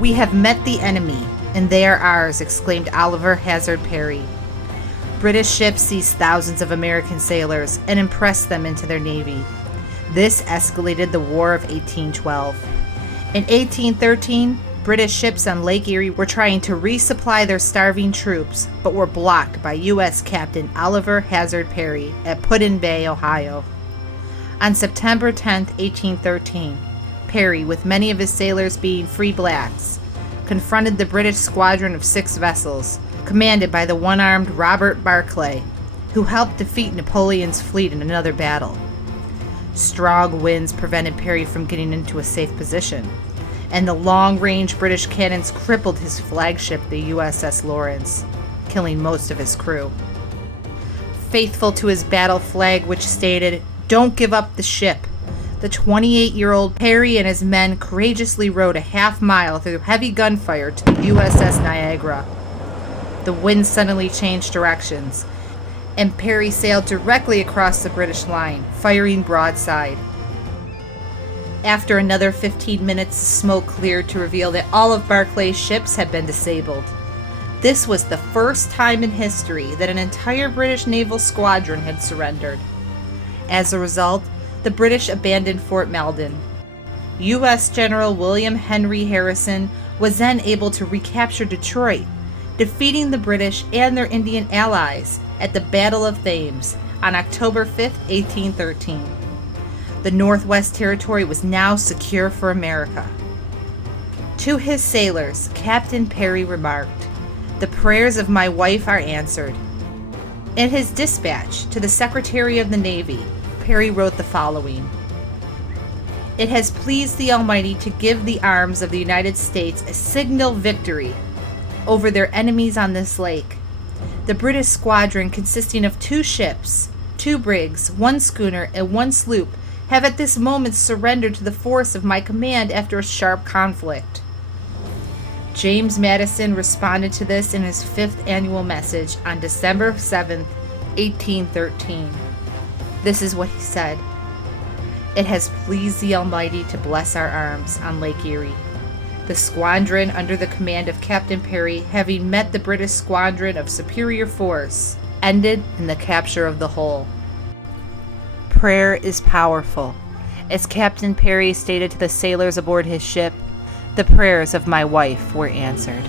"We have met the enemy, and they are ours," exclaimed Oliver Hazard Perry. British ships seized thousands of American sailors and impressed them into their navy. This escalated the War of 1812. In 1813, British ships on Lake Erie were trying to resupply their starving troops, but were blocked by U.S. Captain Oliver Hazard Perry at Put-in Bay, Ohio. On September 10, 1813, Perry, with many of his sailors being free blacks, confronted the British squadron of 6 vessels, commanded by the one-armed Robert Barclay, who helped defeat Napoleon's fleet in another battle. Strong winds prevented Perry from getting into a safe position, and the long-range British cannons crippled his flagship, the USS Lawrence, killing most of his crew. Faithful to his battle flag, which stated, "Don't give up the ship," the 28-year-old Perry and his men courageously rowed a half-mile through heavy gunfire to the USS Niagara. The wind suddenly changed directions, and Perry sailed directly across the British line, firing broadside. After another 15 minutes, the smoke cleared to reveal that all of Barclay's ships had been disabled. This was the first time in history that an entire British naval squadron had surrendered. As a result, the British abandoned Fort Malden. U.S. General William Henry Harrison was then able to recapture Detroit, defeating the British and their Indian allies at the Battle of Thames on October 5, 1813. The Northwest Territory was now secure for America. To his sailors, Captain Perry remarked, "The prayers of my wife are answered." In his dispatch to the Secretary of the Navy, Perry wrote the following: "It has pleased the Almighty to give the arms of the United States a signal victory over their enemies on this lake. The British squadron, consisting of 2 ships, 2 brigs, 1 schooner, and 1 sloop, have at this moment surrendered to the force of my command after a sharp conflict." James Madison responded to this in his 5th annual message on December 7, 1813. This is what he said: "It has pleased the Almighty to bless our arms on Lake Erie. The squadron under the command of Captain Perry, having met the British squadron of superior force, ended in the capture of the whole." Prayer is powerful. As Captain Perry stated to the sailors aboard his ship, "The prayers of my wife were answered."